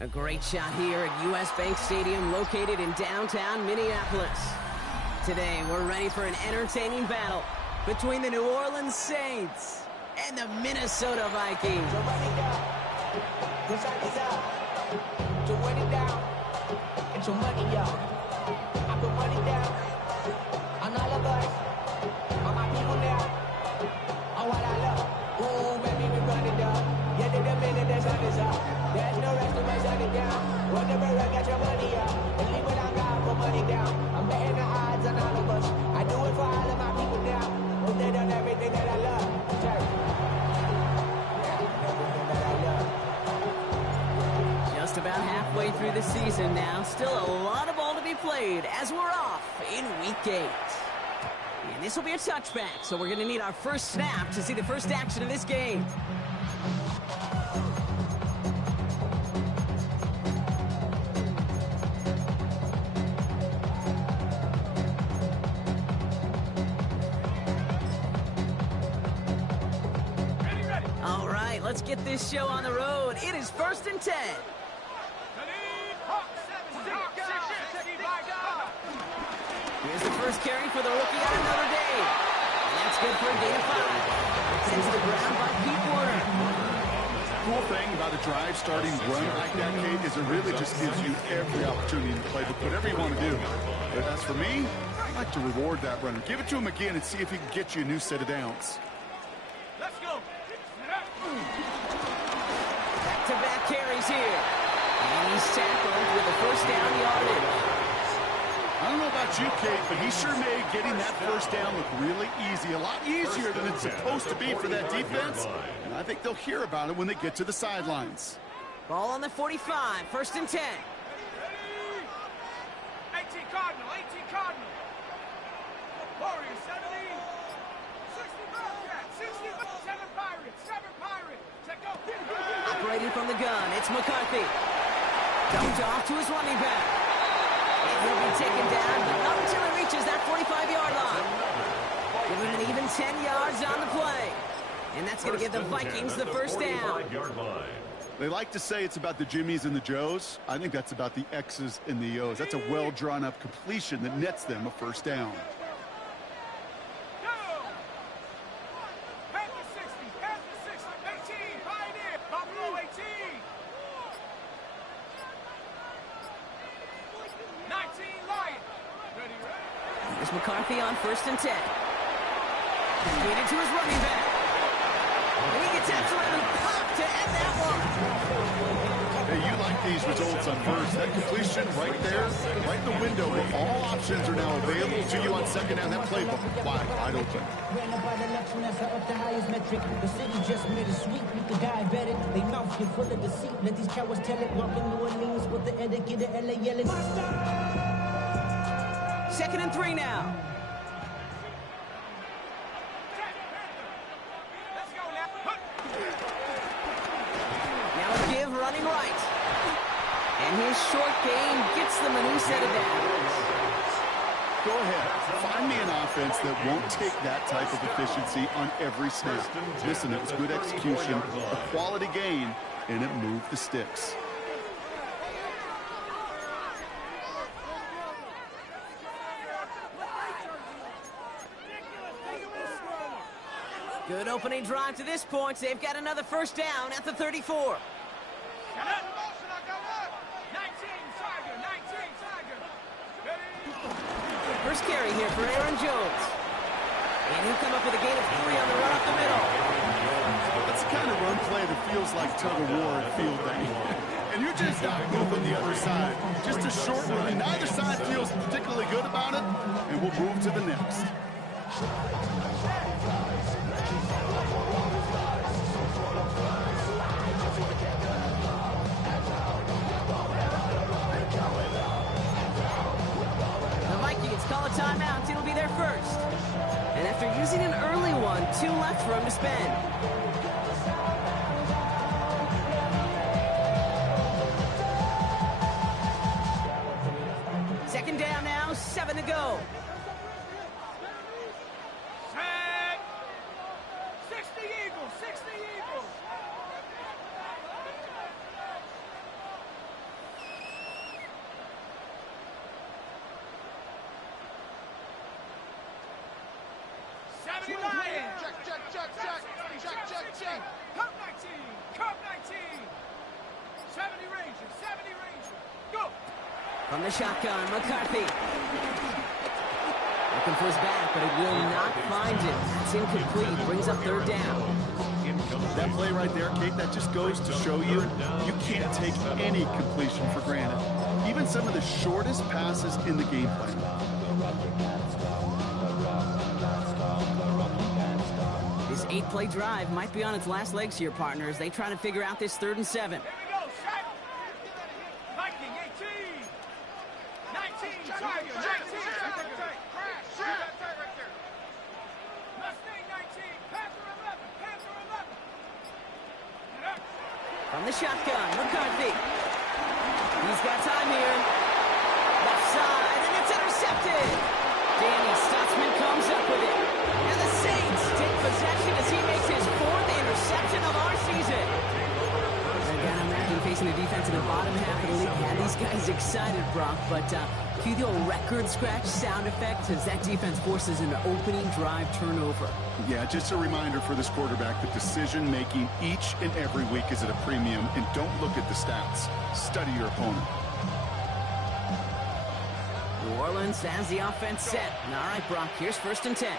A great shot here at US Bank Stadium, located in downtown Minneapolis. Today, we're ready for an entertaining battle between the New Orleans Saints and the Minnesota Vikings. To run it down, the sun is up. To run it down, get your money up. I put money down on all of us, on my people now, on what I love. Ooh, baby, we run it down. Yeah, to the minute the sun is up. There's no rest to my shut it down. Whatever, get your money up. And leave it on God, put money down. I'm betting the odds on all of us. I do it for all of my people now. Who they done everything that I love. Jerry. Just about halfway through the season now. Still a lot of ball to be played as we're off in Week 8. And this will be a touchback, so we're going to need our first snap to see the first action of this game. All right, let's get this show on the road. It is 1st and 10. Here's the first carry for the rookie out of Notre Dame. And that's good for a gain of 5. Sends the ground by Pete Werner. Cool thing about a drive starting run like that, Kate, is it really just gives you every opportunity in the playbook, whatever you want to do. But as for me, I like to reward that runner. Give it to him again and see if he can get you a new set of downs. Let's go. Back-to-back carries here. And he's tackled with a first down yardage. I don't know about you, Kate, but he sure made getting that first down look really easy. A lot easier than it's supposed to be for that defense. And I think they'll hear about it when they get to the sidelines. Ball on the 45, 1st and 10. 18 Cardinal, 18 Cardinal. Warriors, 70. 60 Bobcats, 7 Pirates, 7 Pirates. Check out. Operating from the gun, it's McCarthy. Dumped off to his running back. And he'll be taken down, but not until he reaches that 45-yard line. Give him an even 10 yards on the play. And that's going to give the Vikings the first down. They like to say it's about the Jimmies and the Joes. I think that's about the X's and the O's. That's a well-drawn-up completion that nets them a first down. Here's McCarthy on 1st and 10. Tweeted to his running back. And he gets absolutely popped to end that one. Hey, you like these results on first. That completion right there, right in the window where all options are now available to you on second down. That playbook wide open. Ran up by the next one, that's up the highest metric. The city just made a sweep, beat the guy betted. They mouth get full of deceit. Let these cowards tell it. Walking New Orleans with the etiquette of LA yelling. 2nd and 3 now. Now a give running right. And his short game gets them a new set of downs. Go ahead. Find me an offense that won't take that type of efficiency on every snap. Listen, it was good execution, a quality gain, and it moved the sticks. Good opening drive to this point. They've got another first down at the 34. First carry here for Aaron Jones. And he'll come up with a gain of 3 on the run up the middle. That's the kind of run play that feels like tug-of-war at field day. And you're just not moving the other side. Just a short run. Neither side feels particularly good about it, and we'll move to the next. The Vikings call a timeout. It'll be their first. And after using an early one, 2 left for him to spend. Second down now, 7 to go. Set. 60 Eagles, 60 Eagles. 70 Lions. Check. Cup 19. 70 Rangers. Go. From the shotgun, McCarthy. Looking for his back, but it will not find him. It's incomplete. Brings up third down. That play right there, Kate, that just goes to show you, you can't take any completion for granted. Even some of the shortest passes in the game plan. This 8-play drive might be on its last legs here, partners. They try to figure out this 3rd and 7. Here we go. Set. Viking 18. 19. Tiger 19. Mustang 19. Panther 11. From the shotgun, McCarthy. He's got time here. Left side, and it's intercepted. Danny Stutzman comes up with it. And the Saints take possession as he makes his 4th interception of our season. And again, I imagine facing a defense in the bottom half of the league had these guys excited, Brock. But cue the old record scratch sound effect as that defense forces an opening drive turnover. Yeah, just a reminder for this quarterback that decision-making each and every week is at a premium, and don't look at the stats. Study your opponent. New Orleans has the offense set. And all right, Brock, here's 1st and 10.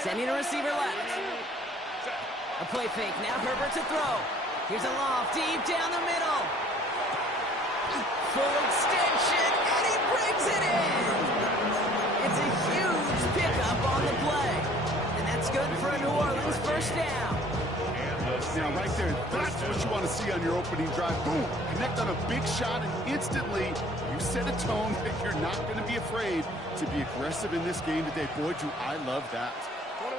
Sending a receiver left. A play fake. Now Herbert to throw. Here's a loft deep down the middle. Full extension, and he brings it in. It's a huge pickup on the play. And that's good for a New Orleans 1st down. Now, right there, that's what you want to see on your opening drive. Boom! Connect on a big shot, and instantly you set a tone that you're not going to be afraid to be aggressive in this game today. Boy, do I love that. 21.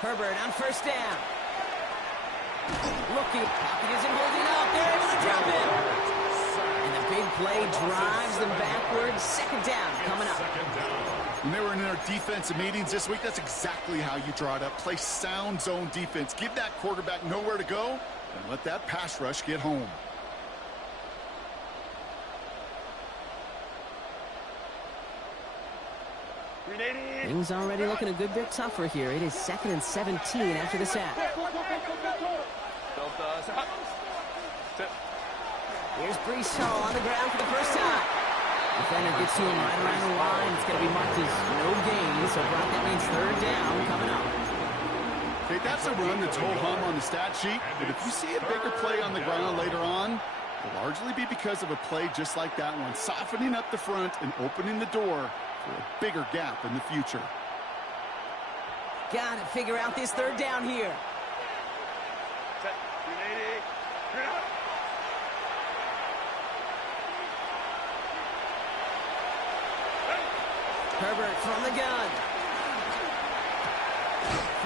Herbert on 1st down. Looking, pocket isn't holding up. They're able to drop it. And the big play drives them backwards. 2nd down coming up. When they were in their defensive meetings this week, that's exactly how you draw it up. Play sound zone defense. Give that quarterback nowhere to go, and let that pass rush get home. Things already looking a good bit tougher here. It is 2nd and 17 after the sack. Here's Breece Hall on the ground for the 1st time. Defender gets to him right around the line. It's going to be marked as no gain, so Brock, that means 3rd down coming up. Okay, that's a run that's ho-hum on the stat sheet, but if you see a bigger play on the ground later on, it'll largely be because of a play just like that one, softening up the front and opening the door for a bigger gap in the future. Got to figure out this 3rd down here. Herbert from the gun.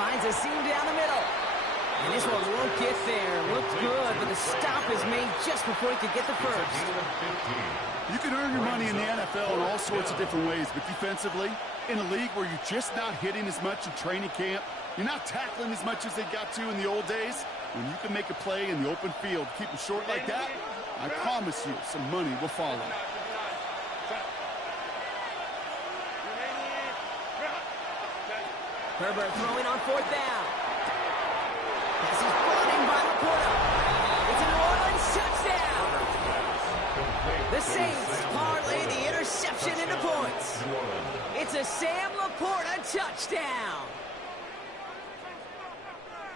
Finds a seam down the middle. And this one won't get there. Looked good, but the stop is made just before he could get the 1st. You can earn your money in the NFL in all sorts of different ways, but defensively, in a league where you're just not hitting as much in training camp, you're not tackling as much as they got to in the old days, when you can make a play in the open field, keep them short like that, I promise you some money will follow. Herbert throwing on 4th down. This is brought in by Laporta. It's a New Orleans touchdown. The Saints parlay the interception into points. It's a Sam Laporta touchdown.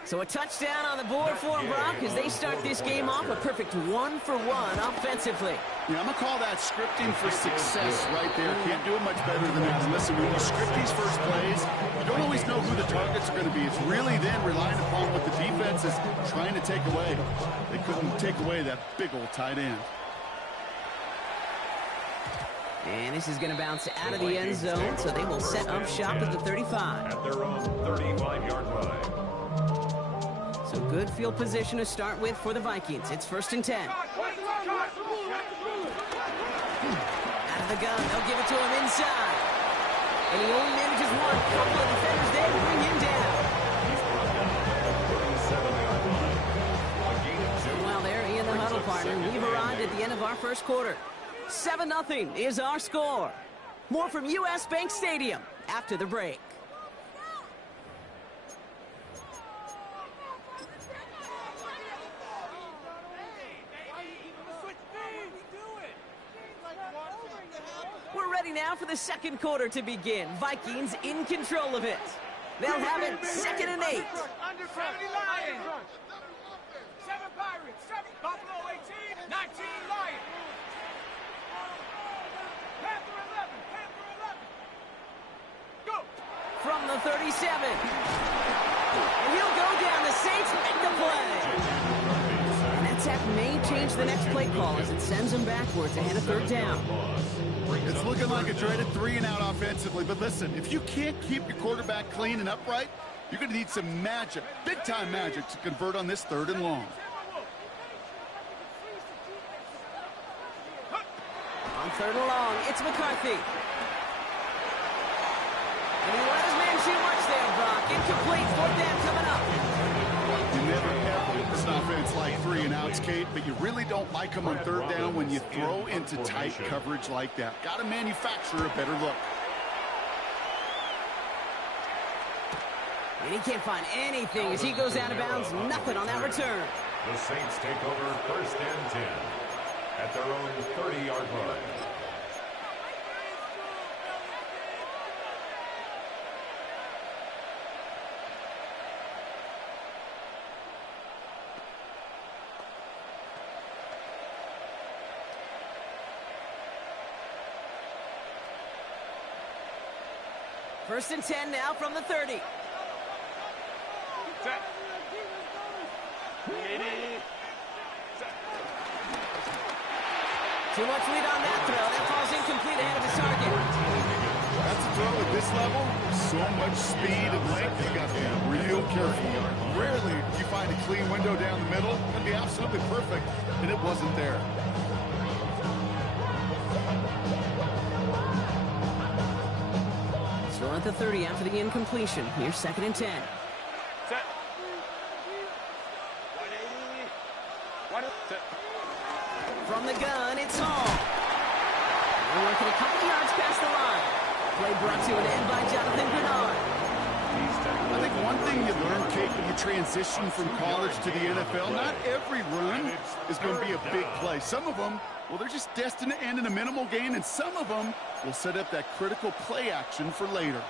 So a touchdown on the board for them, Brock, as they start this game off a perfect 1-for-1 offensively. Yeah, I'm going to call that scripting for success right there. Can't do it much better than that. And listen, when you script these first plays, you don't always know who the targets are going to be. It's really then relying upon what the defense is trying to take away. They couldn't take away that big old tight end. And this is going to bounce out of the end zone, so they will set up shop at the 35. At their own 35-yard line. So good field position to start with for the Vikings. It's 1st and 10. Out of the gun, they'll give it to him inside. And he only manages one. Couple of defenders there to bring him down. Well, there in the huddle, partner. We've arrived at the end of our first quarter. 7-0 is our score. More from U.S. Bank Stadium after the break. We're ready now for the second quarter to begin. Vikings in control of it. They'll have it 2nd and 8. Under 70 Lions. 7 Pirates. 7 Buffalo 18. 19 Lions. Panther 11. Panther 11. Go. From the 37. And he'll go down. The Saints make the play. And that tap may change the next play call as it sends them backwards ahead of 3rd down. It's looking like a dreaded 3-and-out offensively, but listen, if you can't keep your quarterback clean and upright, you're going to need some magic, big-time magic, to convert on this 3rd and long. On 3rd and long, it's McCarthy. And he let his man shoot much there, Brock. Incomplete, 4th down coming up. You never ever this offense like 3-and-outs, Kate, but you really don't like them on 3rd down when you throw into tight coverage like that. Got to manufacture a better look. And he can't find anything as he goes out of bounds. Nothing on that return. The Saints take over 1st and 10 at their own 30-yard line. First and 10 now from the 30. Set. Too much lead on that throw. That falls incomplete ahead of his target. That's a throw at this level. So much speed and length. You got to be real careful. Rarely do you find a clean window down the middle. It'd be absolutely perfect, and it wasn't there. Still at the 30 after the incompletion. Here's 2nd and 10. Set. Set. From the gun, it's Hall. They're working a couple yards past the line. Play brought to an end by Jonathan Bernard. I think one thing you learn, Kate, when you transition from college to the NFL, not every run is going to be a big play. Some of them, well, they're just destined to end in a minimal gain, and some of them will set up that critical play action for later.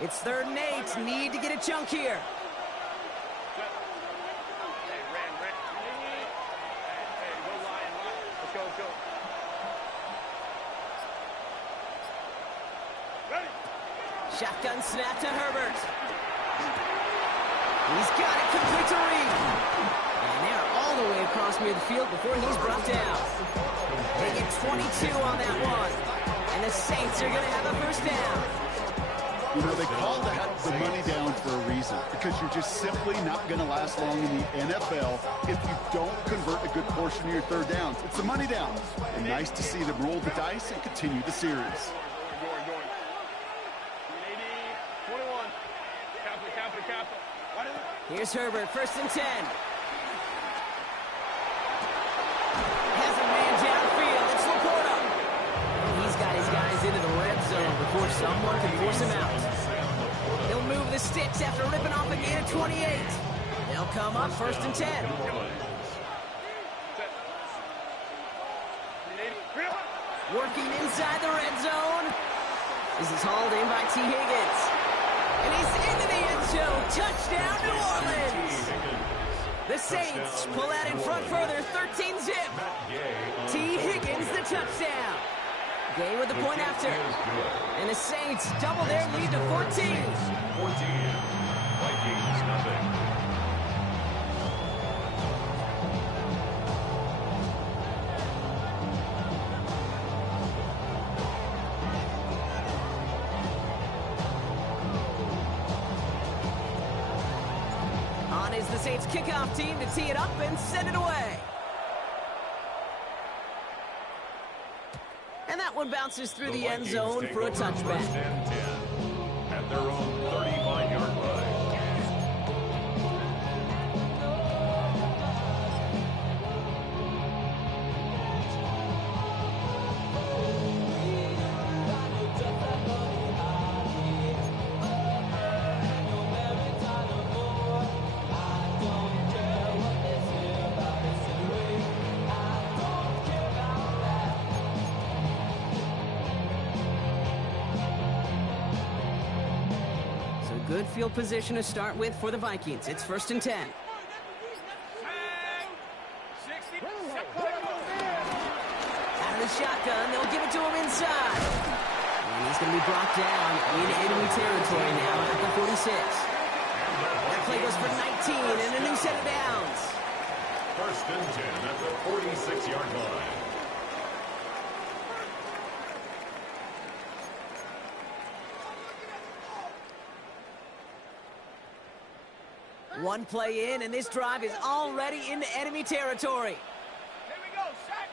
It's 3rd and 8. Need to get a chunk here. Shotgun snap to Herbert. He's got it complete to Reed. And they're all the way across midfield before he's brought down. They get 22 on that one. And the Saints are going to have a 1st down. You know, they call that the money down for a reason, because you're just simply not going to last long in the NFL if you don't convert a good portion of your 3rd downs. It's the money down. And nice to see them roll the dice and continue the series. Here's Herbert, 1st and 10. Has a man downfield. It's Laporta. He's got his guys into the red zone before someone can force him out. He'll move the sticks after ripping off a gain of 28. They'll come up 1st and 10. Working inside the red zone. This is hauled in by T. Higgins. And he's into the end zone. Touchdown, New Orleans. The Saints pull out in front further, 13-zip. T. Higgins, the touchdown. Gay with the point after. And the Saints double their lead to 14. 14. Vikings, nothing. Is the Saints kickoff team to tee it up and send it away. And that one bounces through the end zone for a touchback. 1st and 10 at their own 35-yard line. good field position to start with for the Vikings. It's 1st and 10. Out of the shotgun, they'll give it to him inside. And he's going to be brought down in enemy territory now at the 46. That play goes for 19 and a new set of downs. 1st and 10 at the 46-yard line. One play in, and this drive is already into enemy territory. Here we go, set.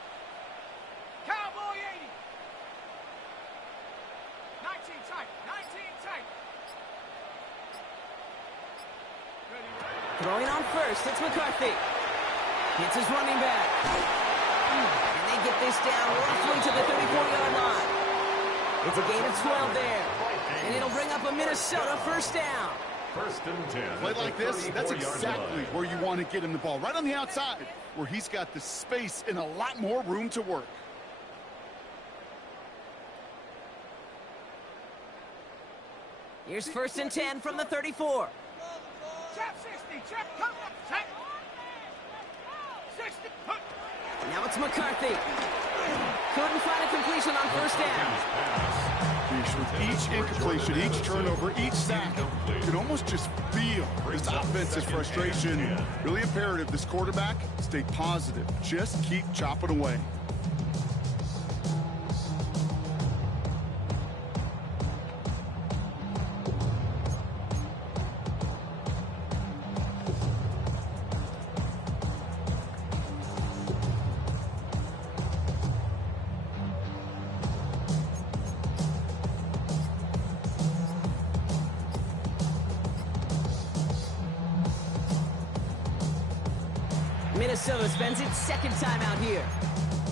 Cowboy 80. 19 tight, 19 tight. Throwing on first, it's McCarthy. Hits his running back. And they get this down roughly to the 34-yard line. It's a gain of 12 there. And it'll bring up a Minnesota 1st down. 1st and 10. Play like this, that's exactly where you want to get him the ball. Right on the outside, where he's got the space and a lot more room to work. Here's 1st and 10 from the 34. Chap 60, chap, come on, set. 60, hook. Now it's McCarthy. Couldn't find a completion on 1st down. With each incompletion, each turnover, each sack, you can almost just feel this offensive frustration. Really imperative this quarterback stay positive. Just keep chopping away. Minnesota spends its 2nd time out here.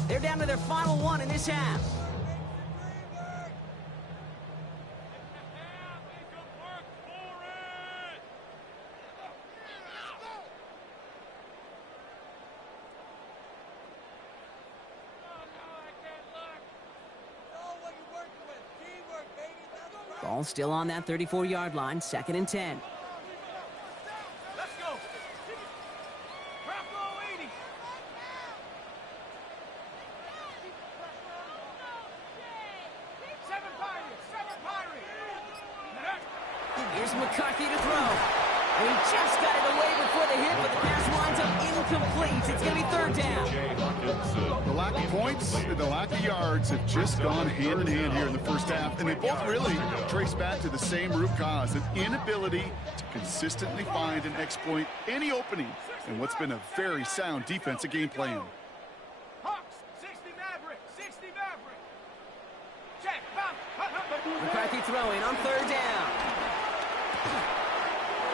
They're down to their final one in this half. Ball still on that 34-yard line, 2nd and 10. Let's go. Bravo 80. Seven Pirates. Here's McCarthy to throw. And he just got it away before the hit, but the pass winds up incomplete. It's going to be 3rd down. The lack of points and the lack of yards have just gone hand in hand here in the 1st half, and they both really trace back to the same root cause, an inability to consistently find and exploit any opening in what's been a very sound defensive game plan. Hawks, 60 Maverick. 60 Maverick. Check, bump. McCarthy throwing on 3rd down.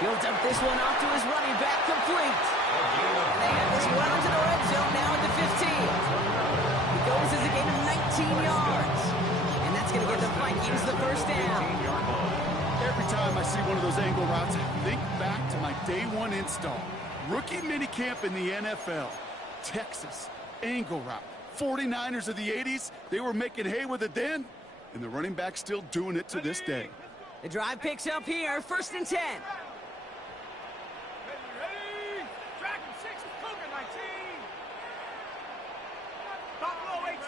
He'll dump this one off to his running back, complete. And they have this well into the red zone now at the 15. He goes as a gain of 19 yards. And that's going to get the Vikings the 1st down. Every time I see one of those angle routes, I think back to my day 1 install. Rookie minicamp in the NFL. Texas, angle route. 49ers of the 80s, they were making hay with it then, and the running back's still doing it to this day. The drive picks up here, 1st and 10. Ready. Dragon 6, Cougar 19. Buffalo 18.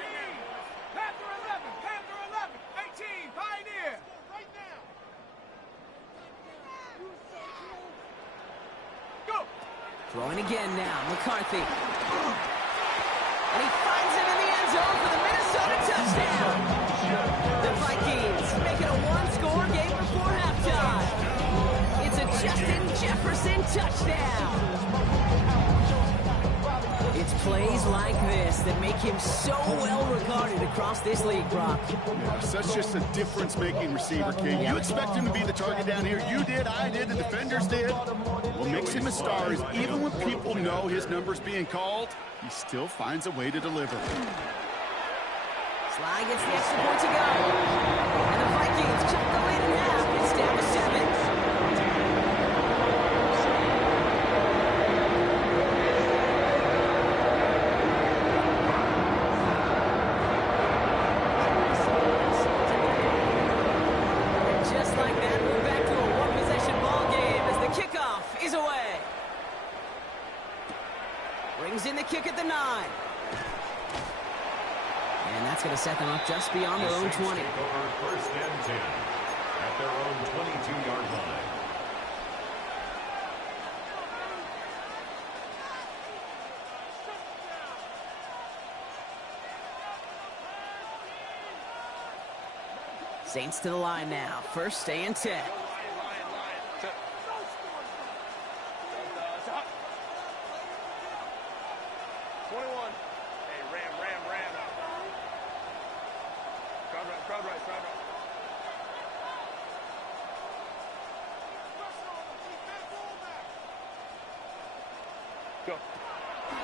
Panther 11. 18. Pioneer. Right now. Go. Throwing again now, McCarthy. And he finds him in the end zone for the Minnesota touchdown. The Vikings make it a 1-score game before halftime. It's a Justin Jefferson touchdown. It's plays like this that make him so well regarded across this league, Brock. Yeah, such just a difference-making receiver, King. You expect him to be the target down here. You did, I did, the defenders did. What makes him a star is even when people know his number's being called, he still finds a way to deliver. Sly gets the extra point to go. And the Vikings cut the lead in half. It's down to 7. Just like that, we're back to a one-possession ball Brings in the kick at the 9. And that's going to set them up just beyond their own 20. Take over first and 10 at their own 22-yard line. Saints to the line now. First and 10.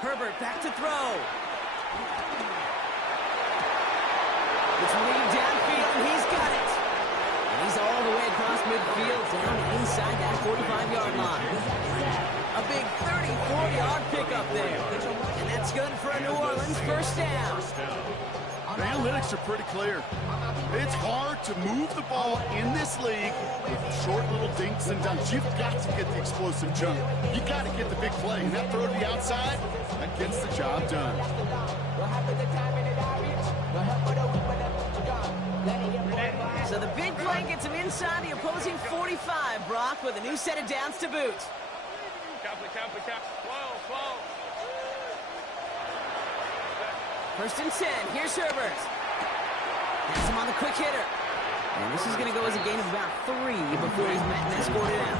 Herbert back to throw. It's Reed downfield, and he's got it. And he's all the way across midfield down inside that 45-yard line. A big 34-yard pickup there. And that's good for a New Orleans first down. The analytics are pretty clear. It's hard to move the ball in this league with short little dinks and dunks. You've got to get the explosive jump. You got to get the big play. And that throw to the outside, that gets the job done. So the big play gets him inside the opposing 45, Brock, with a new set of downs to boot. First and 10. Here's Herbert. Has him on the quick hitter. And this is going to go as a gain of about 3 before he's met and escorted out.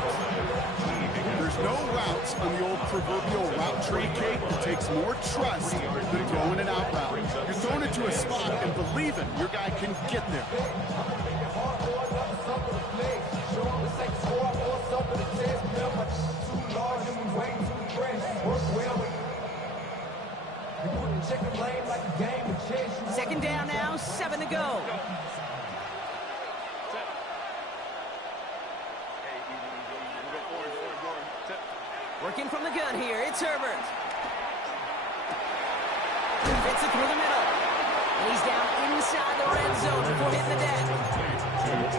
There's no routes on the old proverbial route tree, Kate. It takes more trust than throwing an out route. You're throwing it to a spot and believing your guy can get there. Second down now, 7 to go. Working from the gun here, it's Herbert. Fits it through the middle. And he's down inside the red zone before hitting the deck.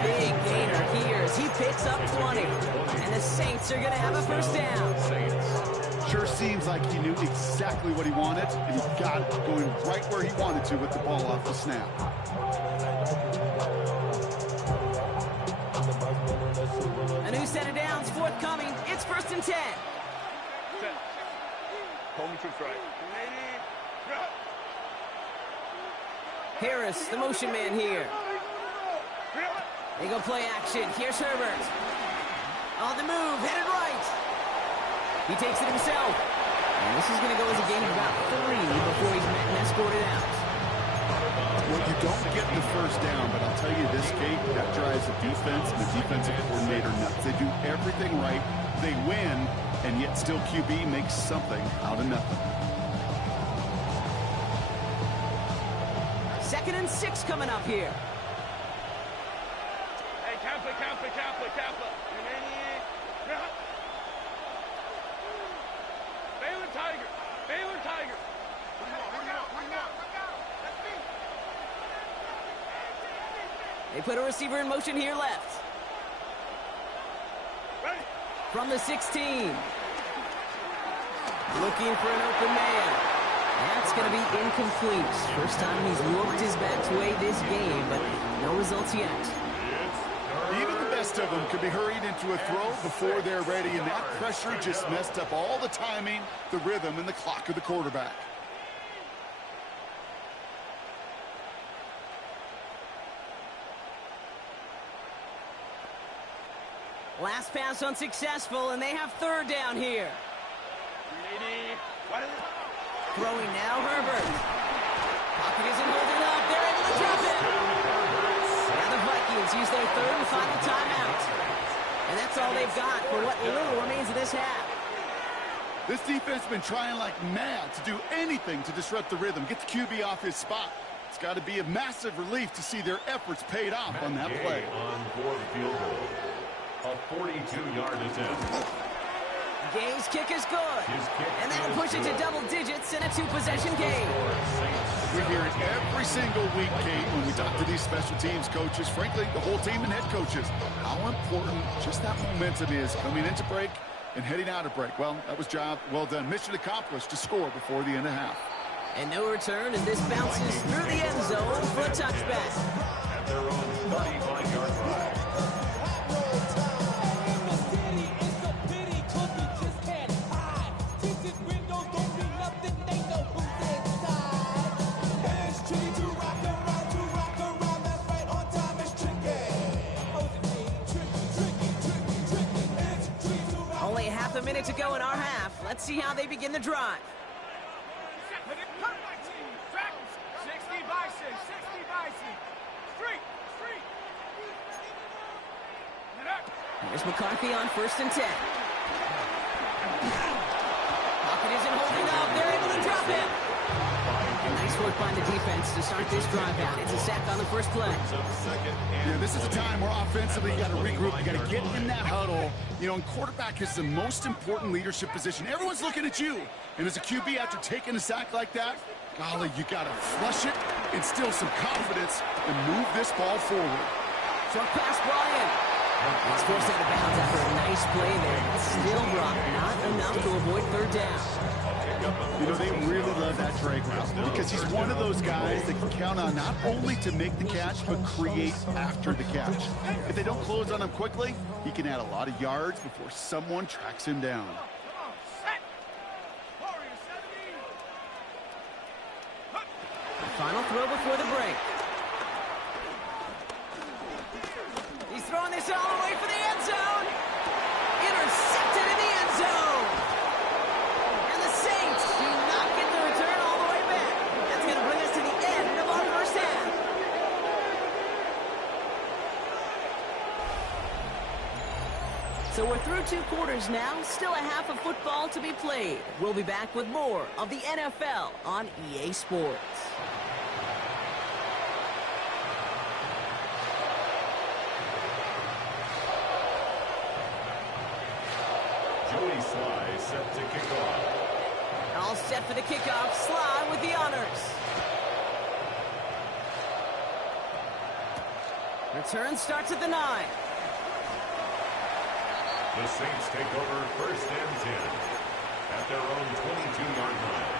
Big gainer here as he picks up 20. And the Saints are going to have a first down. Sure seems like he knew exactly what he wanted, and he got it going right where he wanted to with the ball off the snap. A new set of downs forthcoming. It's first and 10. Harris, the motion man here. They go play action. Here's Herbert. On the move, headed right. He takes it himself. And this is going to go as a gain of about 3 before he's met and escorted out. Well, you don't get the first down, but I'll tell you this, Kate, that drives the defense and the defensive coordinator nuts. They do everything right. They win, and yet still QB makes something out of nothing. Second and 6 coming up here. Hey, Kappa. Baylor Tiger. They put a receiver in motion here left. Ready. From the 16. Looking for an open man. That's going to be incomplete. First time he's looked his best way this game, but no results yet. Even the best of them could be hurried into a throw before they're ready, and that pressure just messed up all the timing, the rhythm, and the clock of the quarterback. Last pass unsuccessful, and they have third down here. Throwing now, Herbert. Pocket isn't holding up. They're able to drop it. Now the Vikings use their third and final timeout. And that's all they've got for what little remains of this half. This defense has been trying like mad to do anything to disrupt the rhythm, get the QB off his spot. It's got to be a massive relief to see their efforts paid off on that play. On for the field goal. A 42-yard attempt. Game's kick is good. And that'll push it to double digits in a 2-possession game. We hear it every single week, Kate, when we talk to these special teams coaches, frankly, the whole team and head coaches, how important just that momentum is coming into break and heading out of break. Well, that was job well done. Mission accomplished to score before the end of half. And no return, and this bounces through the end zone for a touchback. At their own 35-yard line. Only half a minute to go in our half. Let's see how they begin the drive. 60 by 6, 60 by 6. Street. Here's McCarthy on 1st and 10. Pocket isn't holding up. They're able to drop him. Nice work by the defense to start this drive out. It's a sack on the first play. Yeah, this is a time where offensively you got to regroup. You got to get in that huddle. You know, and quarterback is the most important leadership position. Everyone's looking at you. And as a QB, after taking a sack like that, golly, you got to flush it, instill some confidence, and move this ball forward. Short pass brought in. He's forced out of bounds after a nice play there. Still brought not enough to avoid 3rd down. You know, they really love that Drake route because he's one of those guys that can count on not only to make the catch, but create after the catch. If they don't close on him quickly, he can add a lot of yards before someone tracks him down. Final throw before the break. He's throwing this all the way for the end zone. Intercepted in the end zone. And the Saints do not get the return all the way back. That's going to bring us to the end of our first half. So we're through 2 quarters now. Still a half of football to be played. We'll be back with more of the NFL on EA Sports. Joey Sly set to kick off. All set for the kickoff. Sly with the honors. Return starts at the 9. The Saints take over 1st and 10 at their own 22-yard line.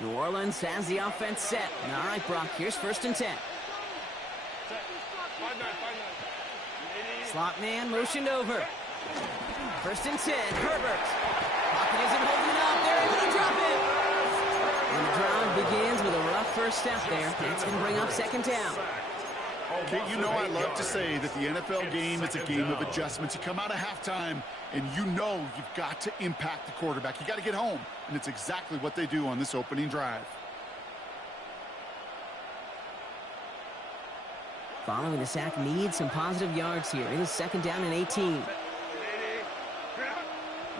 New Orleans has the offense set. All right, Brock, here's 1st and 10. Slot man motioned over. 1st and 10, Herbert. Pocket isn't holding up. They're able to drop it. And the drive begins with a rough first step there. That's going to bring up 2nd down. Kate, you know I love to say that the NFL game is a game of adjustments. You come out of halftime, and you know you've got to impact the quarterback. You got to get home, and it's exactly what they do on this opening drive. Following the sack needs some positive yards here. It is 2nd down and 18.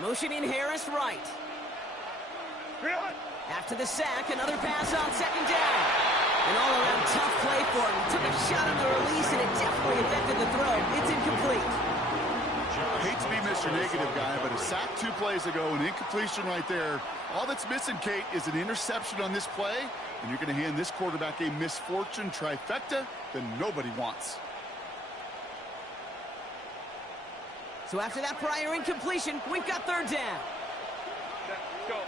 Motioning Harris right. After the sack, another pass on 2nd down. An all-around tough play for him. He took a shot on the release, and it definitely affected the throw. It's incomplete. I hate to be Mr. Negative guy, but a sack 2 plays ago, an incompletion right there. All that's missing, Kate, is an interception on this play, and you're going to hand this quarterback a misfortune trifecta that nobody wants. So after that prior incompletion, we've got 3rd down. Let's go.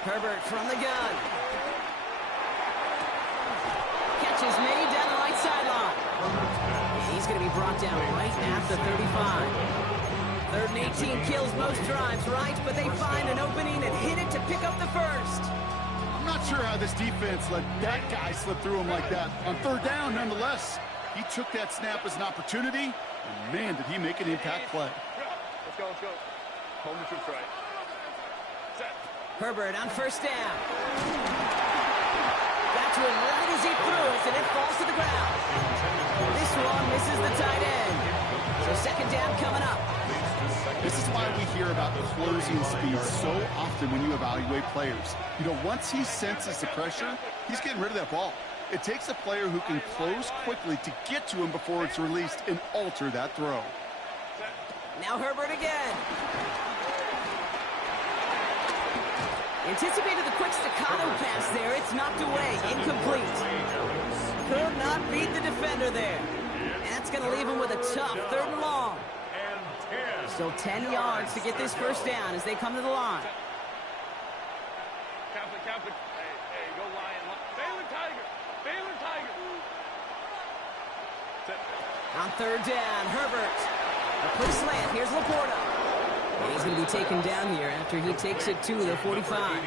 Herbert from the gun. Catch is made down the right sideline. He's going to be brought down right at the 35. 3rd and 18 kills most drives, right? But they find an opening and hit it to pick up the first. I'm not sure how this defense let that guy slip through him like that. On 3rd down, nonetheless, he took that snap as an opportunity, and man, did he make an impact play. Let's go. Hold the troops right. Set. Herbert on 1st down. Got to him right as he threw it, and it falls to the ground. This one misses the tight end. So 2nd down coming up. This is why we hear about closing speed so often when you evaluate players. You know, once he senses the pressure, he's getting rid of that ball. It takes a player who can close quickly to get to him before it's released and alter that throw. Now Herbert again. Anticipated the quick staccato pass there. It's knocked away. Incomplete. Could not beat the defender there. And that's going to leave him with a tough 3rd and long. Still 10 yards to get this first down as they come to the line. Catholic. Hey, go Lion. Baylor Tiger. Baylor Tiger. On 3rd down, Herbert. A quick slant. Here's Laporta. And he's going to be taken down here after he takes it to the 45.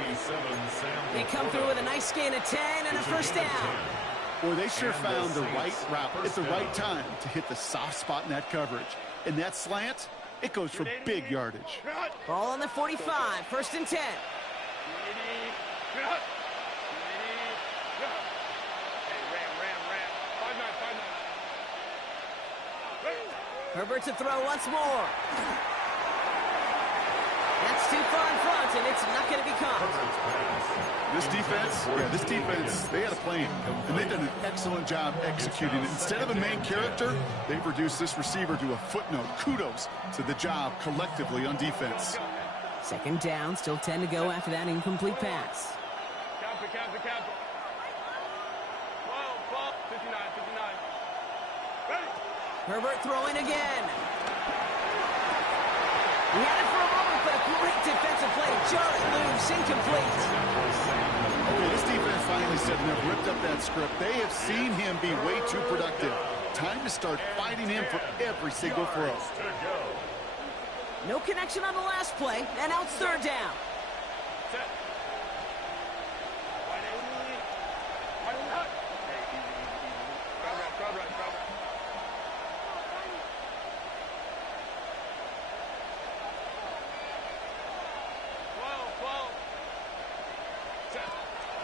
They come through with a nice gain of 10 and a first down. Boy, they sure found the right route at the right time to hit the soft spot in that coverage. And that slant, it goes for big yardage. Ball on the 45, 1st and 10. Herbert to throw once more. That's too far in front, and it's not going to be caught. This defense, they had a plan, and they've done an excellent job executing it. Instead of a main character, they've reduced this receiver to a footnote. Kudos to the job collectively on defense. 2nd down, still 10 to go after that incomplete pass. Capital. 12, 59. Ready? Herbert throwing again. He had it for a moment, but a great defensive play. Jarrett moves incomplete. Okay, this defense finally said they've ripped up that script. They have seen him be way too productive. Time to start fighting him for every single throw. No connection on the last play, and now it's 3rd down. Set. Crowd right.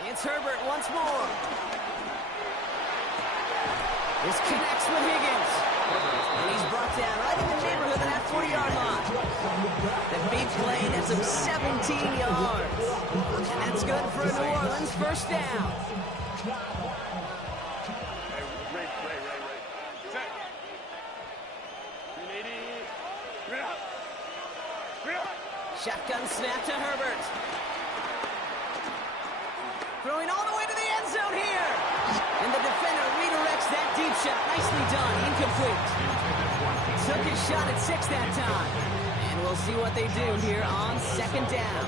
It's Herbert once more. This connects with Higgins. And he's brought down right in the neighborhood of that 40-yard line. The big play, that's him 17 yards. And that's good for a New Orleans first down. Ray. Set. 380. Shotgun snap to Herbert. Throwing all the way to the end zone here. And the defender redirects that deep shot. Nicely done. Incomplete. Took his shot at 6 that time. And we'll see what they do here on 2nd down.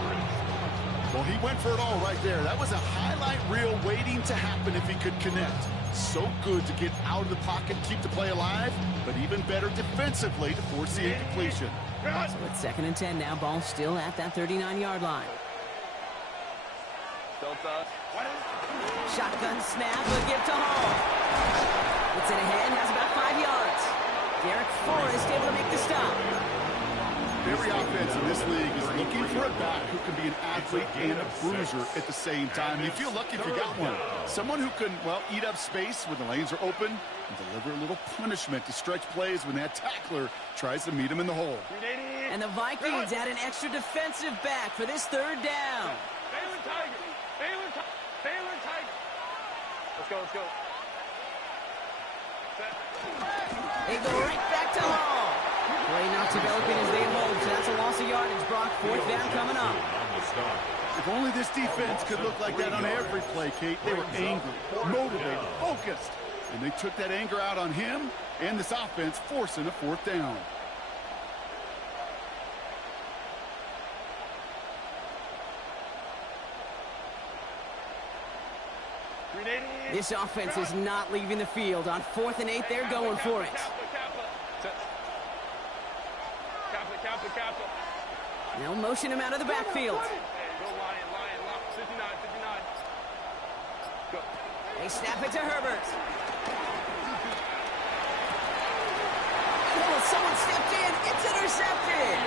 Well, he went for it all right there. That was a highlight reel waiting to happen if he could connect. So good to get out of the pocket, keep the play alive, but even better defensively to force the incompletion. So it's 2nd and 10 now. Ball still at that 39-yard line. Shotgun snap, a give to Hall. It's in ahead, has about 5 yards. Derek Forrest able to make the stop. Every offense in this league is looking for a back who can be an athlete and a bruiser at the same time. You feel lucky if you got one. Someone who can, well, eat up space when the lanes are open and deliver a little punishment to stretch plays when that tackler tries to meet him in the hole. And the Vikings add an extra defensive back for this 3rd down. Baylor Tiger. Let's go. Set. They go right back to Hall. Play not developing as they hoped, so that's a loss of yardage. Brock, 4th down coming up. If only this defense could look like that on every play, Kate. They were angry, motivated, focused. And they took that anger out on him and this offense, forcing a 4th down. This offense is not leaving the field. On 4th and 8, they're going for it. Now motion him out of the backfield. They snap it to Herbert. Oh, someone stepped in. It's intercepted.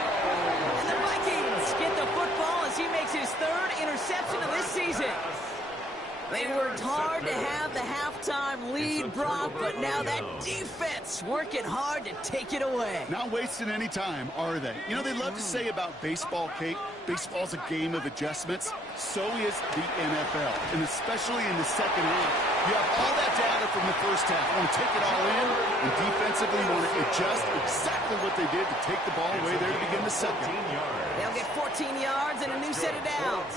And the Vikings get the football as he makes his 3rd interception of this season. They worked hard to have the halftime lead, Brock, but now that defense working hard to take it away. Not wasting any time, are they? You know, they love to say about baseball, Kate, baseball's a game of adjustments. So is the NFL, and especially in the second half. You have all that data from the first half. You want to take it all in, and defensively you want to adjust exactly what they did to take the ball away there to begin the second. They'll get 14 yards and a new set of downs.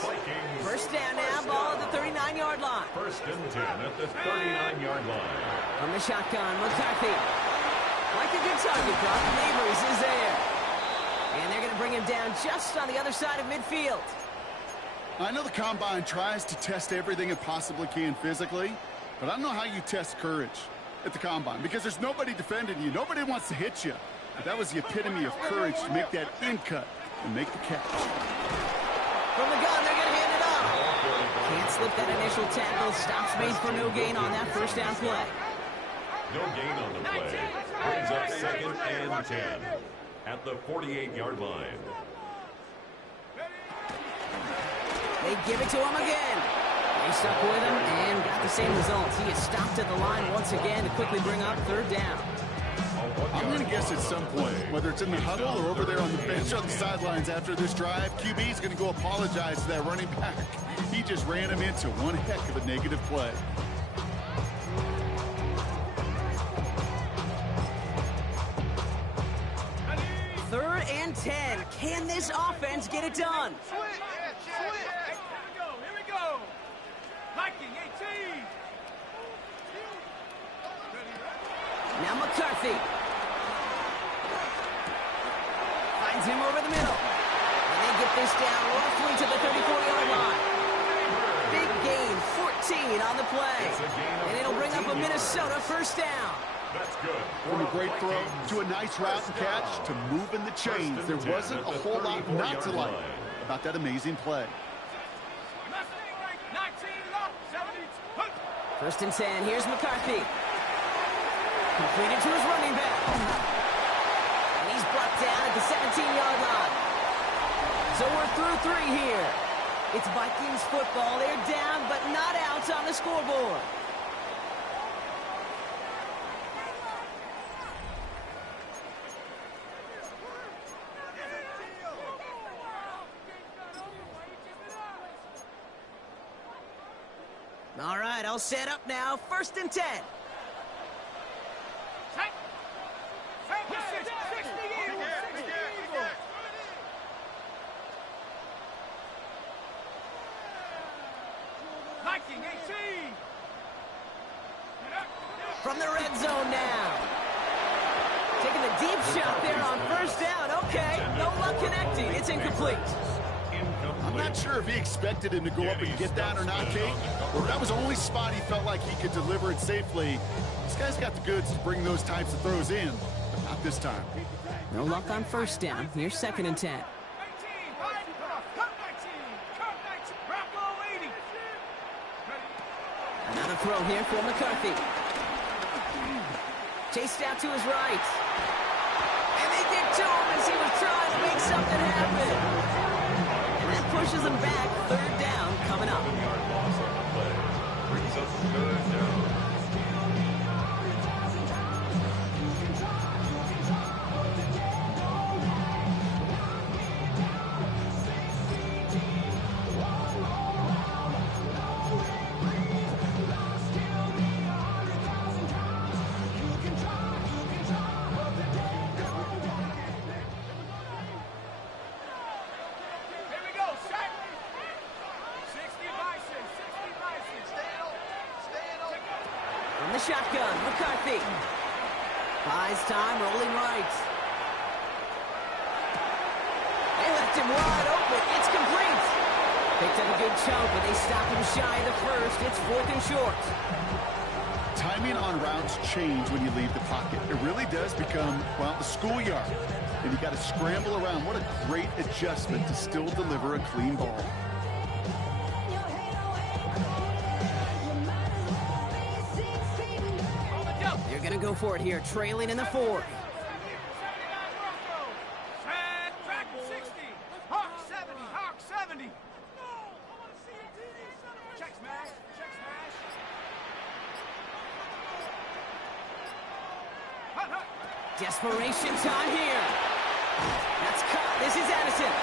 First down now, ball at the 39-yard line. First and 10 at the 39-yard line. From the shotgun, McCarthy. Like a good target, Brock. Neighbors is there. And they're going to bring him down just on the other side of midfield. I know the Combine tries to test everything it possibly can physically, but I don't know how you test courage at the Combine because there's nobody defending you. Nobody wants to hit you. But that was the epitome of courage to make that in cut and make the catch. From the gun, they're going to hand it off. Can't slip that initial tackle. Stops made for no gain on that first down play. No gain on the play. Brings up second and 10 at the 48-yard line. They give it to him again. They stuck with him and got the same results. He is stopped at the line once again to quickly bring up third down. I'm going to guess at some point, whether it's in the huddle or over there on the bench on the sidelines after this drive, QB is going to go apologize to that running back. He just ran him into one heck of a negative play. Third and 10. Can this offense get it done? Here we go. Viking 18. Now McCarthy. Finds him over the middle. And they get this down roughly to the 34-yard line. Big gain, 14 on the play. And it'll bring up a Minnesota first down. That's good. From a great throw to a nice route and catch to moving the chains. There wasn't a whole lot not to like about that amazing play. 19, 72. First and 10. Here's McCarthy. Completed to his running back. And he's brought down at the 17-yard line. So we're through three here. It's Vikings football. They're down, but not out on the scoreboard. All right, I'll set up now. First and 10. Viking 18. From the red zone now. Taking the deep shot there on first down. Okay, no luck connecting. It's incomplete. I'm not sure if he expected him to go up and get that or not, Kate, or if that was the only spot he felt like he could deliver it safely. This guy's got the goods to bring those types of throws in, but not this time. No luck on first down. Here's second and 10. Another throw here for McCarthy. Chased out to his right. And they get to him as he was trying to make something happen. And that pushes him back. Third down coming up. Brings up third down. From the shotgun, McCarthy. Buys time, rolling right. They left him wide open. It's complete. Picked up a good chunk, but they stop him shy of the first. It's fourth and short. Timing on routes change when you leave the pocket. It really does become, well, the schoolyard. And you got to scramble around. What a great adjustment to still deliver a clean ball. They're going to go for it here, trailing in the fourth. Track 60. Hawk 70. Hawk 70. Check smash. Check smash. Hut, hut. Desperation time here. That's cut. This is Addison.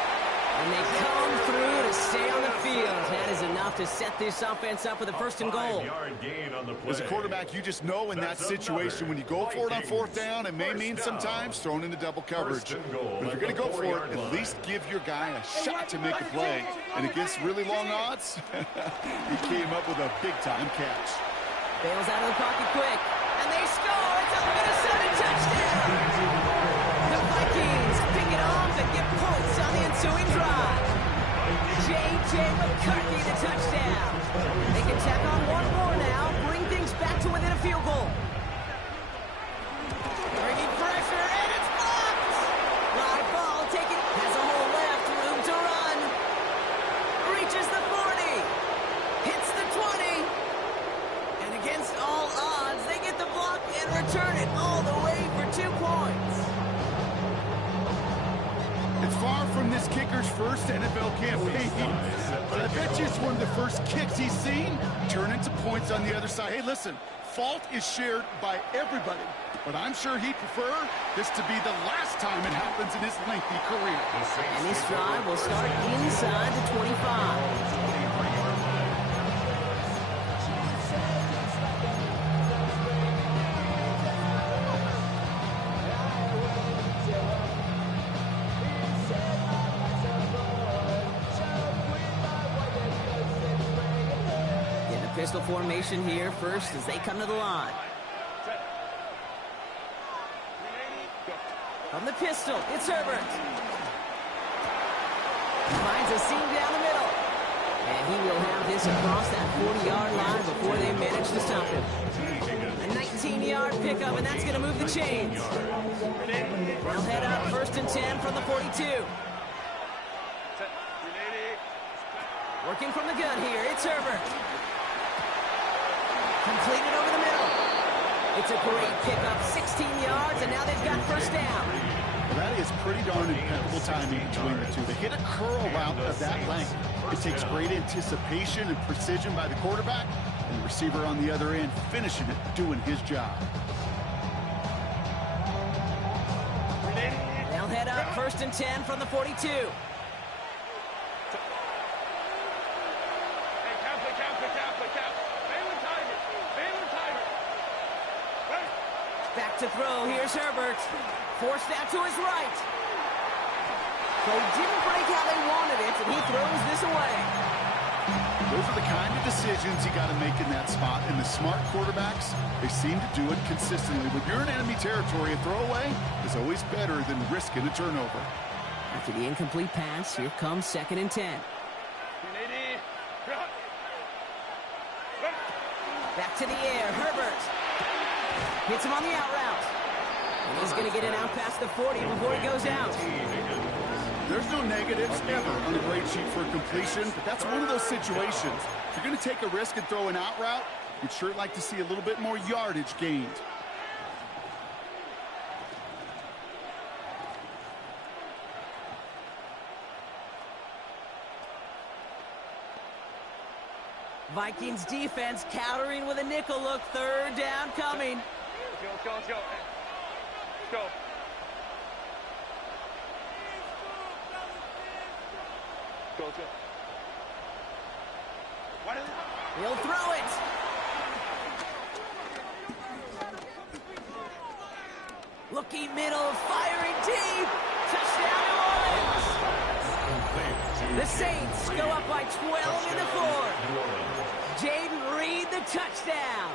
And they come through to stay on the field. That is enough to set this offense up with a first and goal. 5-yard gain on the play. As a quarterback, you just know in that situation when you go for it on fourth down, it may mean sometimes thrown into double coverage. But if you're going to go for it, at least give your guy a shot to make a play. And against really long odds, he came up with a big-time catch. Bails out of the pocket quick. And they score. It's a Minnesota touchdown. The Vikings pick it off and get points on the ensuing drive. J.J. McCarthy, the touchdown. They can tack on one more now, bring things back to within a field goal. Bringing pressure, and it's blocked. Live ball taken, has a hole left, room to run. Reaches the 40, hits the 20. And against all odds, they get the block and return it all the way for 2 points. It's far from this kicker's first NFL campaign, but I bet you it's one of the first kicks he's seen turn into points on the other side. Hey, listen, fault is shared by everybody, but I'm sure he'd prefer this to be the last time it happens in his lengthy career. And this drive will start inside the 25. Pistol formation here first as they come to the line. From the pistol, it's Herbert. Finds a seam down the middle. And he will have this across that 40-yard line before they manage to stop him. A 19-yard pickup, and that's going to move the chains. They'll head up 1st and 10 from the 42. Working from the gun here, it's Herbert. Completed over the middle. It's a great pickup, 16 yards, and now they've got first down. Well, that is pretty darn impeccable timing between the two. To hit a curl route of that length, it takes great anticipation and precision by the quarterback, and the receiver on the other end finishing it, doing his job. They'll head up 1st and 10 from the 42. Back to throw. Here's Herbert. Forced out to his right. They didn't break how they wanted it, and he throws this away. Those are the kind of decisions you got to make in that spot. And the smart quarterbacks, they seem to do it consistently. When you're in enemy territory, a throwaway is always better than risking a turnover. After the incomplete pass, here comes 2nd and 10. Back to the air. Herbert. Hits him on the out route. And he's going to get it out past the 40 before he goes out. There's no negatives ever on the grade sheet for completion, but that's one of those situations. If you're going to take a risk and throw an out route, you'd sure like to see a little bit more yardage gained. Vikings defense countering with a nickel look. 3rd down coming. Let's go. Let's go. He'll throw it. Looking middle, firing deep. Touchdown, New Orleans. The Saints go up by 12 in the 4th. Jaden Reed, the touchdown.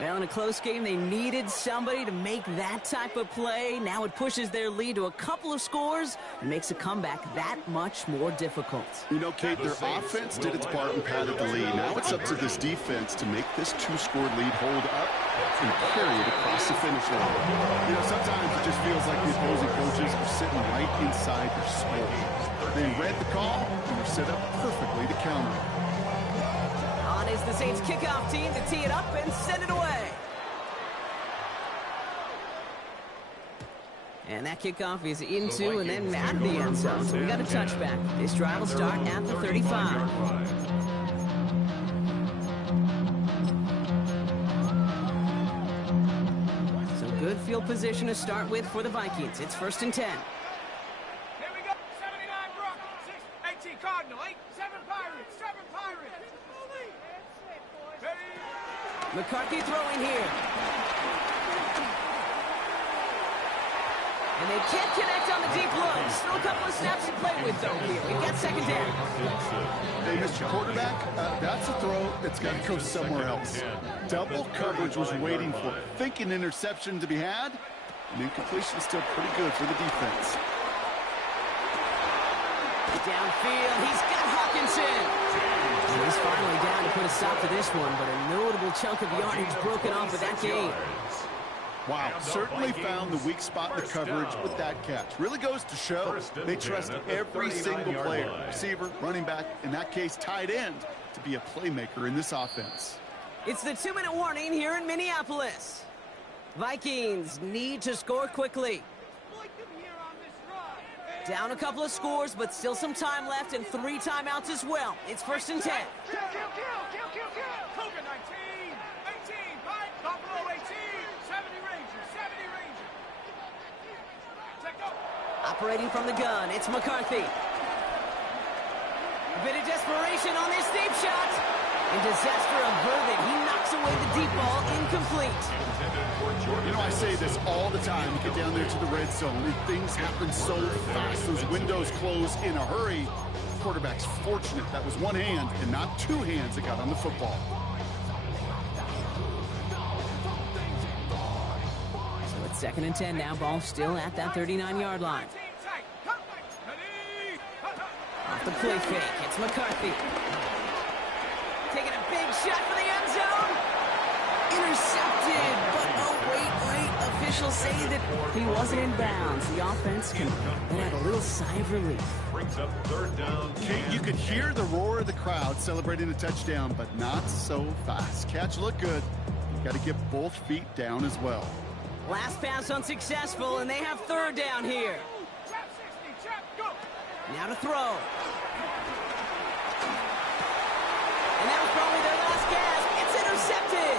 Well, in a close game, they needed somebody to make that type of play. Now it pushes their lead to a couple of scores and makes a comeback that much more difficult. You know, Kate, their offense did its part and padded the lead. Now it's up to this defense to make this 2-score lead hold up and carry it across the finish line. You know, sometimes it just feels like the opposing coaches are sitting right inside their sport. They read the call and they're set up perfectly to counter it. On is the Saints kickoff team to tee it up and send it away. And that kickoff is into and then out of the end zone. So we got a touchback. This drive will start at the 35. Some good field position to start with for the Vikings. It's 1st and 10. McCarthy throwing here. And they can't connect on the deep look. Still a couple of snaps to play with, though, here. We've got second down. Hey, Mr. Quarterback, that's a throw that's got to go somewhere else. Double coverage was waiting for it. Thinking interception to be had. And incompletion still pretty good for the defense. Downfield, he's got Hawkinson. And he's finally down to put a stop to this one, but a notable chunk of yardage broken off of that game. Wow, certainly found the weak spot in the coverage with that catch. Really goes to show they trust every single player, receiver, running back, in that case, tight end, to be a playmaker in this offense. It's the 2-minute warning here in Minneapolis. Vikings need to score quickly. Down a couple of scores, but still some time left and 3 timeouts as well. It's 1st and 10. Kill. Cougar 19, 18, right? Buffalo 18, 70 Rangers, 70 Rangers. Check go. Operating from the gun, it's McCarthy. A bit of desperation on this deep shot. And disaster averted. He knocks away the deep ball, incomplete. You know, I say this all the time. You get down there to the red zone, and things happen so fast. Those windows close in a hurry. The quarterback's fortunate that was one hand and not 2 hands that got on the football. So it's 2nd and 10 now. Ball still at that 39-yard line. Off the play fake, it's McCarthy. Taking a big shot for the end zone. Intercepted, but oh, wait. Officials say that he wasn't in bounds. The offense can let out a little sigh of relief. Brings up 3rd down. Kate, you could hear the roar of the crowd celebrating a touchdown, but not so fast. Catch looked good. You got to get both feet down as well. Last pass unsuccessful, and they have 3rd down here. Trap 60, trap, go. Now to throw. And that was probably their last gasp. It's intercepted.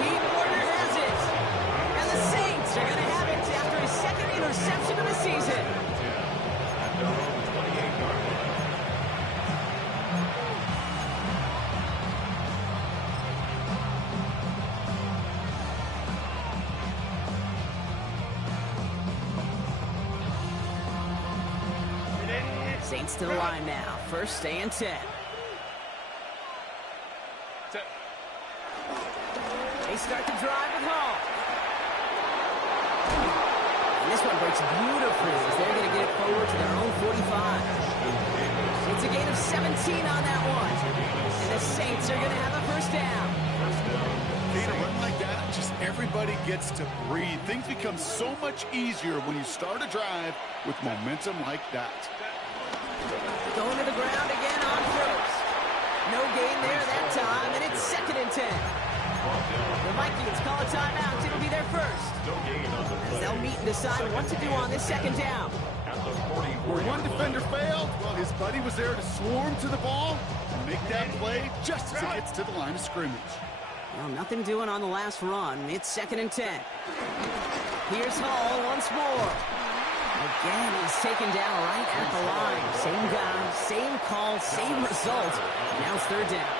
Pete Warner has it. And the Saints are going to have it after his 2nd interception of the season. Saints to the line now. 1st and 10. They start the drive with Hall. And this one breaks beautifully as they're going to get it forward to their own 45. It's a gain of 17 on that one. And the Saints are going to have a 1st down. Kate, a run like that, just everybody gets to breathe. Things become so much easier when you start a drive with momentum like that. Going to the ground again on 1st. No gain there that time, and it's 2nd and 10. The Vikings call a timeout. It'll be their 1st. As they'll meet and decide what to do on this 2nd down. Where one defender failed, well, his buddy was there to swarm to the ball and make that play just as it gets to the line of scrimmage. Well, nothing doing on the last run. It's 2nd and 10. Here's Hall once more. Again, he's taken down right at the line. Same guy, same call, same result. Now it's 3rd down.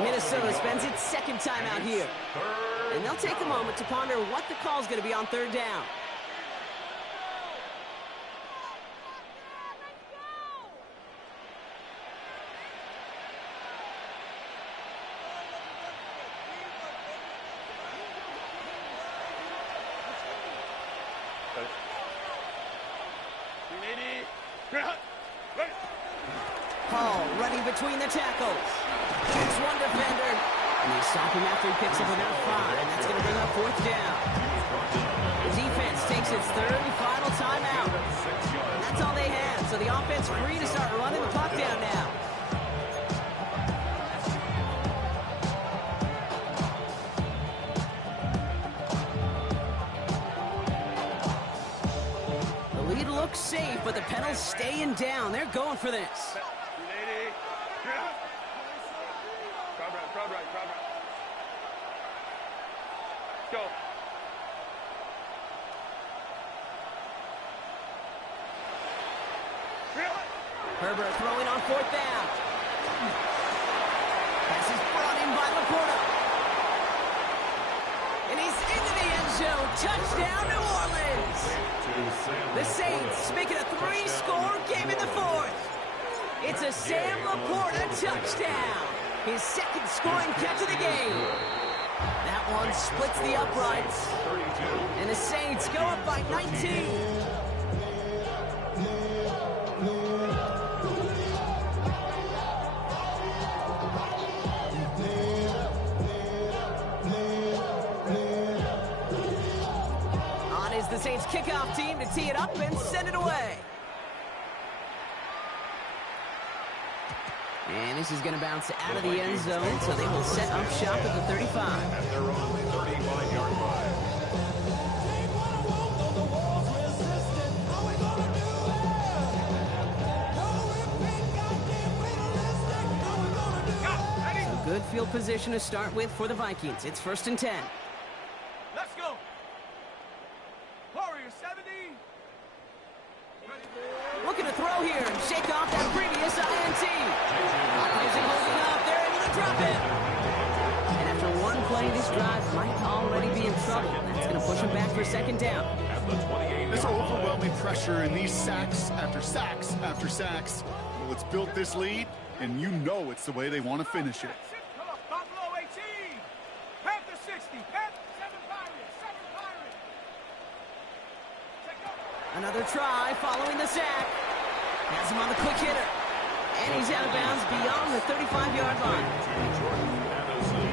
Minnesota spends its 2nd time out here. And they'll take a moment to ponder what the call is going to be on 3rd down. Hall running between the tackles. Hits one defender. And they stop him after he picks up about 5. And that's going to bring up 4th down. The defense takes its 3rd and final timeout. And that's all they have. So the offense free to start running the clock down now. The lead looks safe, but the Penals staying down. They're going for this. Go. Herbert throwing on 4th down. Pass is brought in by Laporta. And he's into the end zone. Touchdown, New Orleans. The Saints make it a 3-score game in the fourth. It's a Sam Laporta touchdown. His second scoring catch of the game. That one splits the uprights. And the Saints go up by 19. On is the Saints kickoff team to tee it up and send it away. And this is going to bounce out of the end zone, so they will set up shop at the 35. At their own 35-yard line. So good field position to start with for the Vikings. It's 1st and 10. Let's go. Warriors 70. Looking to throw here and shake off that previous INT. Opposing holding up. They're able to drop it. And after one play, this drive might already be in trouble. That's going to push them back for 2nd down. At the 28. This overwhelming pressure and these sacks after sacks after sacks. Well, it's built this lead, and you know it's the way they want to finish it. Buffalo 18. Panther 60. Panther 7 Pirates. 7 Pirates. Take over. Another try following the sack. Has him on the quick hitter. And he's out of bounds beyond the 35-yard line. Jordan Addison.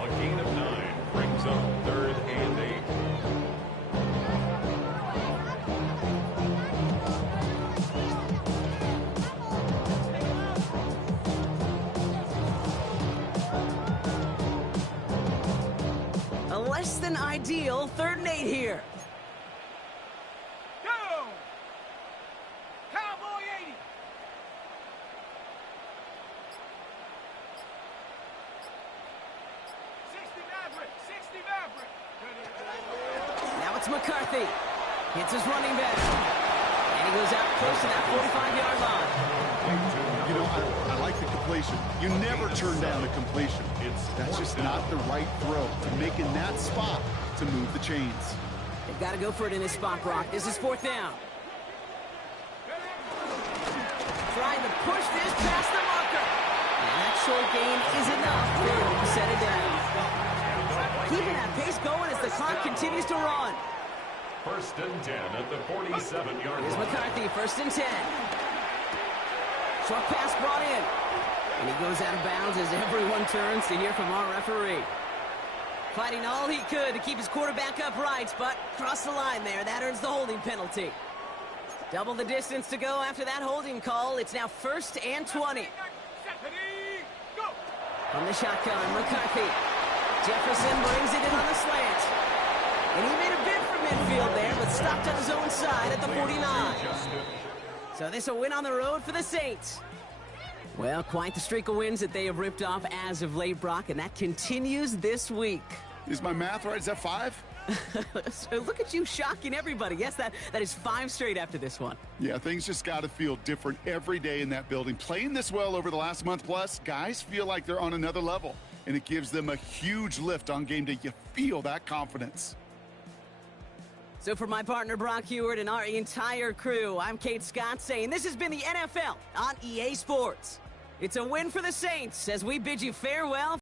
A gain of 9 brings up 3rd and 8. A less than ideal 3rd and 8 here. Go. Cowboy 80. Maverick. Now it's McCarthy. Hits his running back. And he goes out close to that 45-yard line. You know, I like the completion. You never turn down a completion. That's just not the right throw. To making that spot to move the chains. They've got to go for it in this spot, Brock. This is 4th down. Trying to push this past the marker. And that short gain is enough to set it down. Keeping that pace going as the clock continues to run. 1st and 10 at the 47-yard Here's line. McCarthy, 1st and 10. Short pass brought in. And he goes out of bounds as everyone turns to hear from our referee. Fighting all he could to keep his quarterback upright, but crossed the line there. That earns the holding penalty. Double the distance to go after that holding call. It's now 1st and 20. Go. From the shotgun, McCarthy. Jefferson brings it in on the slant. And he made a bid for midfield there, but stopped on his own side at the 49. So this a win on the road for the Saints. Well, quite the streak of wins that they have ripped off as of late, Brock, and that continues this week. Is my math right? Is that 5? So look at you shocking everybody. Yes, that is 5 straight after this one. Yeah, things just got to feel different every day in that building. Playing this well over the last month plus, guys feel like they're on another level, and it gives them a huge lift on game day. You feel that confidence. So for my partner Brock Huard and our entire crew, I'm Kate Scott saying this has been the NFL on EA Sports. It's a win for the Saints as we bid you farewell